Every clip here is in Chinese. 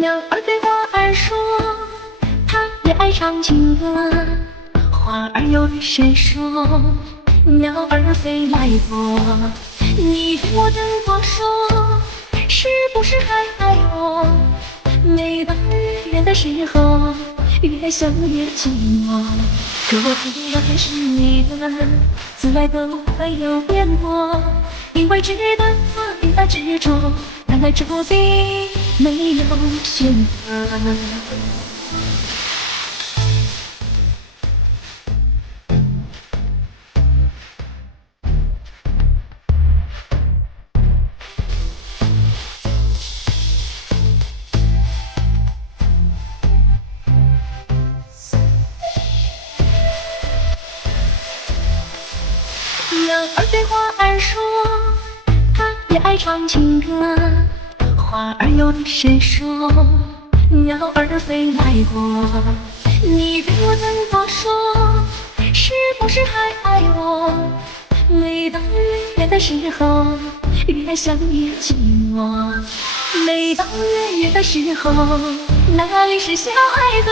鸟儿对花儿说，它也爱唱情歌。花儿又对谁说，鸟儿飞来过。你对我怎么说，是不是还爱我？每当日圆的时候，越想越寂寞。若依然是你的，此外都没有变过。因为知道你的执着，难爱注定没有选择。鸟儿对花儿说，它也爱唱情歌。花儿又对谁说，鸟儿飞来过。你对我怎么说，是不是还爱我？每当日圆的时候，越想越寂寞。每当日圆的时候，哪里是小孩子？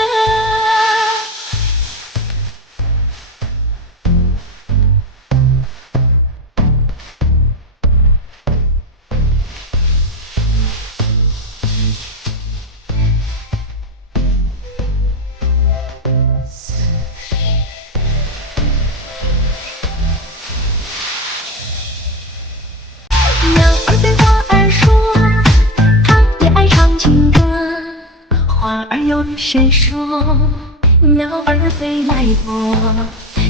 鸟儿对花儿说，它也爱唱情歌。花儿又对谁说，鸟儿飞来过。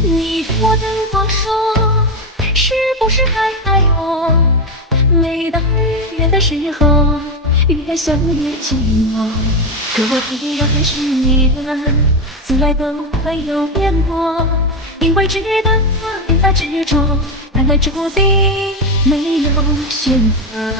你对我怎么说，是不是还爱我？每当日圆的时候，越想越寂寞。若依然是你的，此外都没有变过。因为知道你的执着，难爱注定没有选择。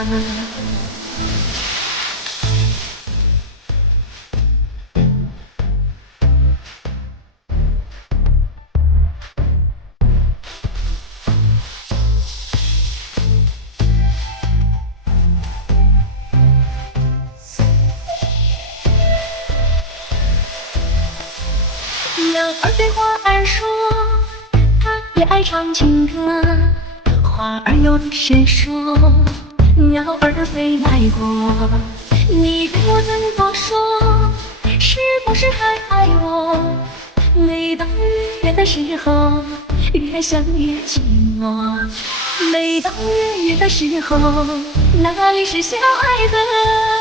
鸟儿对花儿说，它也爱唱情歌。花儿又对谁说，鸟儿飞来过。你对我怎么说，是不是还爱我？每当日圆的时候，越想越寂寞。每当日圆的时候，哪里是小孩子？